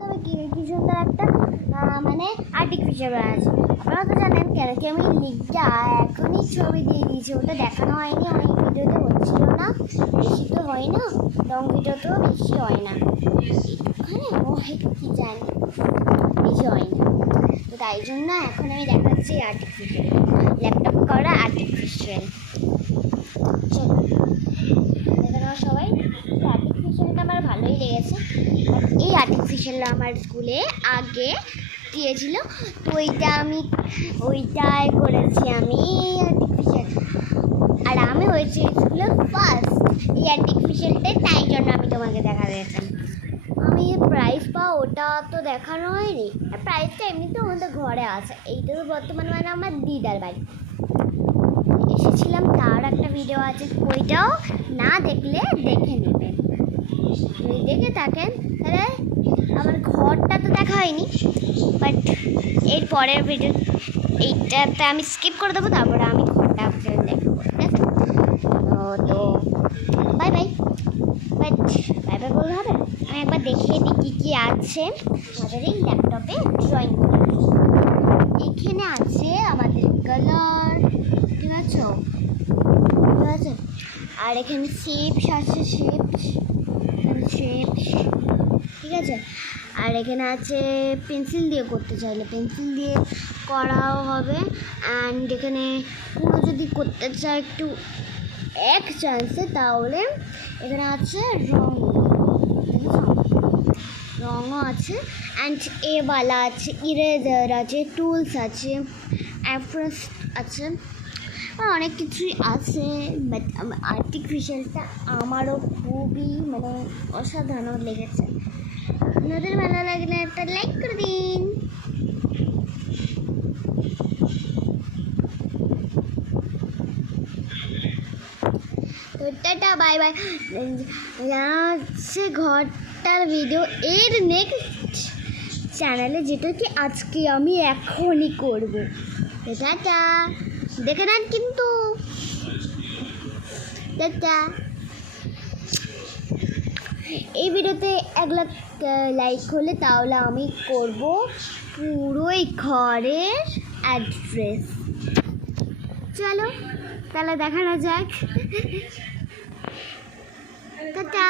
তবে কি সুন্দর একটা মানে আর্টিফিশিয়াল আছে। আপনারা তো জানেন কেন কি আমি লিগটা এখনই ছবি দিয়ে দিয়েছি, ওটা দেখানো হয়নি, অনেক ভিডিওতে হচ্ছিল না, বেশি তো হয় না, লং ভিডিওতেও বেশি হয় না, ওখানে হয় কি জানি বেশি হয় না, তো তাই জন্য এখন আমি দেখাচ্ছি আর্টিফিশিয়াল, ল্যাপটপে করা আর্টিফিশিয়াল। চলো দেখানো সবাই। আর্টিফিশিয়ালটা আমার ভালোই লেগেছে। এই আর্টিফিশিয়ালটা আমার স্কুলে আগে দিয়েছিল, তো ওইটাই করেছি আমি আর্টিফিশিয়াল, আর আমি হয়েছি স্কুলে ফার্স্ট এই আর্টিফিশিয়ালটাই, তাই জন্য আমি তোমাকে দেখা দিয়েছিলাম। আমি প্রাইজ পাওয়া ওটা তো দেখানো হয়নি, আর প্রাইজটা এমনিতেও আমাদের ঘরে আছে, এইটা তো বর্তমানে মানে আমার দিদার বাড়ি এসেছিলাম, তার একটা ভিডিও আছে, ওইটাও না দেখলে দেখে নেবেন, যদি দেখে থাকেন তাহলে। আমার ঘরটা তো দেখা হয়নি, বাট এর পরের ভিডিও এইটাতে আমি স্কিপ করে দেবো, তারপরে আমি ঘরটা আপনাদের দেখাবো, ঠিক আছে? তো bye bye, but bye bye বলতে হবে, আমি একবার দেখিয়ে দিই কী কী আছে আমাদের এই ল্যাপটপে ড্রয়িং করে। এখানে আছে আমাদের কালার, ঠিক আছে, ঠিক আছে, আর এখানে শেপস আছে, শেপস, ঠিক আছে, আর এখানে আছে পেন্সিল দিয়ে করতে চাইলে পেন্সিল দিয়ে করাও হবে, অ্যান্ড এখানে পুরো যদি করতে চায় একটু এক চান্সে, তাহলে এখানে আছে রঙও আছে, অ্যান্ড এওয়ালা আছে, ইরেজার আছে, টুলস আছে, অ্যাপ্রোচ আছে, অনেক কিছুই আছে। বাট আর্টিফিশিয়ালটা আমারও খুবই মানে অসাধারণ লেগেছে। আপনাদের ভালো লাগলে একটা লাইক করে দিন। তো টাটা বাই বাই। জানাচ্ছে ঘরটার ভিডিও এর নেক্সট চ্যানেলে, যেটা কি আজকে আমি এখনই করবো। টাটা, দেখে নেন কিন্তু। টাটা। এই ভিডিওতে 1 লাখ লাইক হলে তাহলে আমি করব পুরোই ঘরের অ্যাড্রেস। চলো তাহলে দেখানো যাক। টাটা।